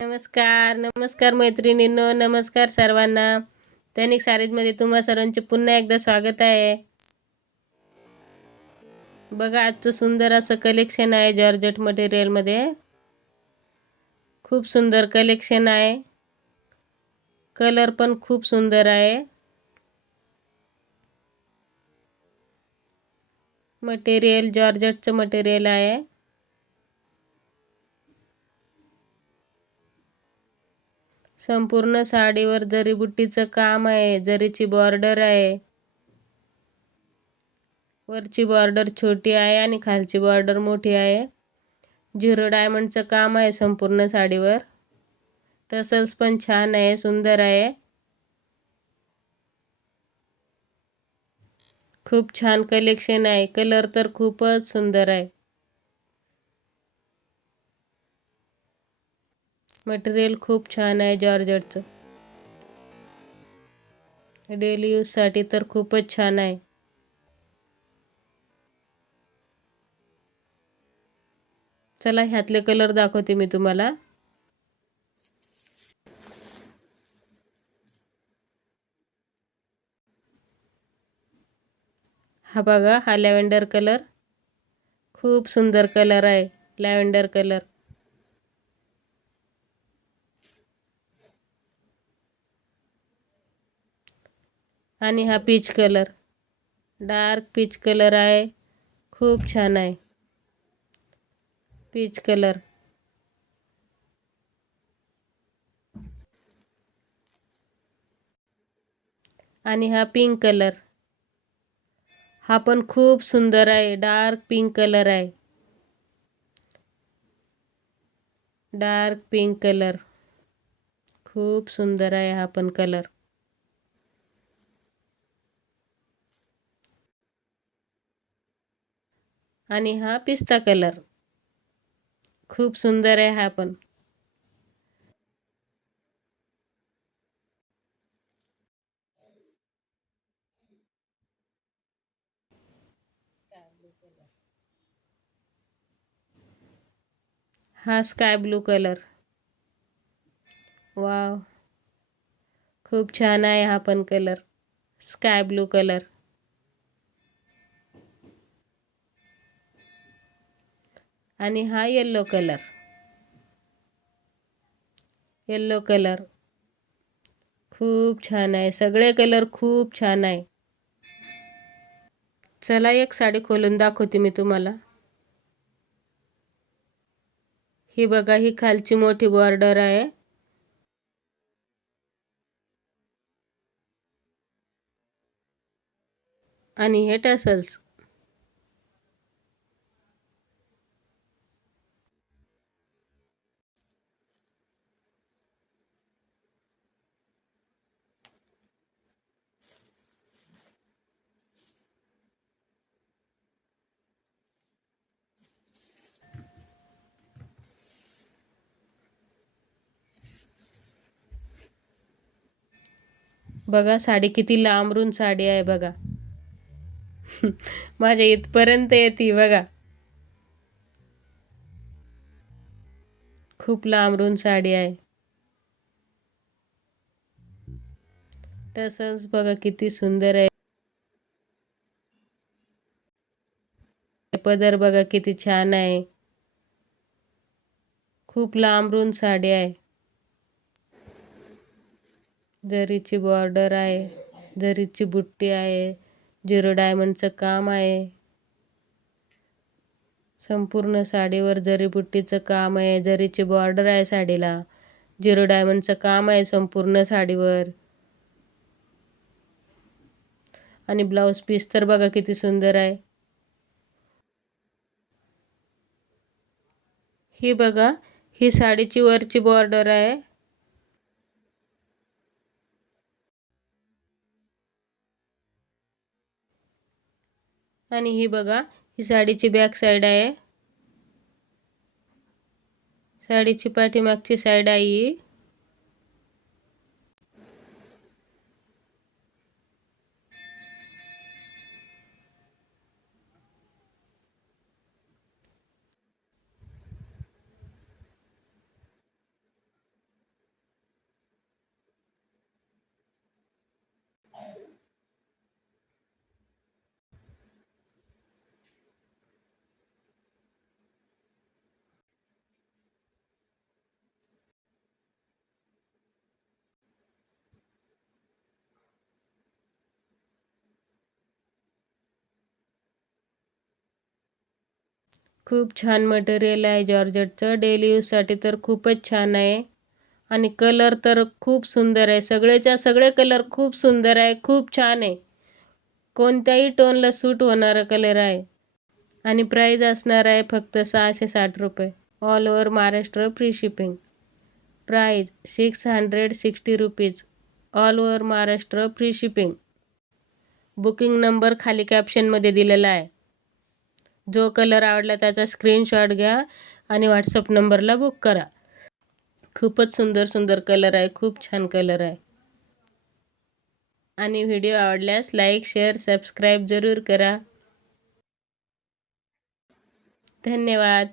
नमस्कार, नमस्कार मैत्रिणींनो, नमस्कार सर्वांना. दैनिक सारीजमध्ये तुम्हा सर्वांचे पुन्हा एकदा स्वागत आहे. बघा, आजचं सुंदर असं कलेक्शन आहे जॉर्जेट मटेरियलमध्ये. खूप सुंदर कलेक्शन आहे. कलर पण खूप सुंदर आहे. मटेरियल जॉर्जेटचं मटेरियल आहे. संपूर्ण साडीवर जरीबुट्टीचं काम आहे. जरीची बॉर्डर आहे. वरची बॉर्डर छोटी आहे आणि खालची बॉर्डर मोठी आहे. 0 डायमंडचं काम आहे संपूर्ण साडीवर. टसल्स पण छान आहे, सुंदर आहे. खूप छान कलेक्शन आहे. कलर तर खूपच सुंदर आहे. मटेरियल खूप छान आहे जॉर्जेटचं. डेली यूजसाठी तर खूपच छान आहे. चला ह्यातले कलर दाखवते मी तुम्हाला. हा बघा, हा लॅव्हेंडर कलर. खूप सुंदर कलर आहे, लॅव्हेंडर कलर. आणि हा peach colour, dark peach colour आहे. खूप छान आहे पीच कलर. आणि हा पिंक कलर. हा पण खूप सुंदर आहे, डार्क पिंक कलर आहे. Dark pink colour. खूप सुंदर आहे हा पण कलर. आणि हा पिस्ता कलर. खूप सुंदर आहे हा पण. हा स्काय ब्लू कलर. वाव, खूप छान आहे हा पण कलर, स्काय ब्लू कलर. आणि हा येल्लो कलर. येल्लो कलर खूप छान आहे. सगळे कलर खूप छान आहे. चला एक साडी खोलून दाखवते मी तुम्हाला. ही बघा, ही खालची मोठी बॉर्डर आहे. आणि हे टसल्स. बघा साडी किती लांबरून साडी आहे बघा. माझ्या इथपर्यंत येते बघा. खूप लांबरून साडी आहे. टसल्स बघा किती सुंदर आहे. पदर बघा किती छान आहे. खूप लांबरून साडी आहे. जरीची बॉर्डर आहे. जरीची बुट्टी आहे. 0 डायमंडचं काम आहे. संपूर्ण साडीवर जरी बुट्टीचं काम आहे. जरीची बॉर्डर आहे साडीला. 0 डायमंडचं काम आहे संपूर्ण साडीवर. आणि ब्लाऊज पीस तर बघा किती सुंदर आहे. ही बघा, ही साडीची वरची बॉर्डर आहे. आणि ही बघा, ही साडीची बॅक साईड आहे. साडीची पाठीमागची साईड आहे ही. खूप छान मटेरियल आहे जॉर्जेटचं. डेली यूजसाठी तर खूपच छान आहे. आणि कलर तर खूप सुंदर आहे. सगळेच्या सगळे कलर खूप सुंदर आहे, खूप छान आहे. कोणत्याही टोनला सूट होणारा कलर आहे. आणि प्राईज असणार आहे फक्त ₹660. All over Maharashtra free shipping. Price ₹660. All over Maharashtra free shipping. Booking number खाली कॅप्शनमध्ये दिलेला आहे. जो कलर आवडला त्याचा स्क्रीनशॉट घ्या आणि व्हॉट्सअप नंबरला बुक करा. खूपच सुंदर सुंदर कलर आहे, खूप छान कलर आहे. आणि व्हिडिओ आवडल्यास लाईक, शेअर, सबस्क्राईब जरूर करा. धन्यवाद.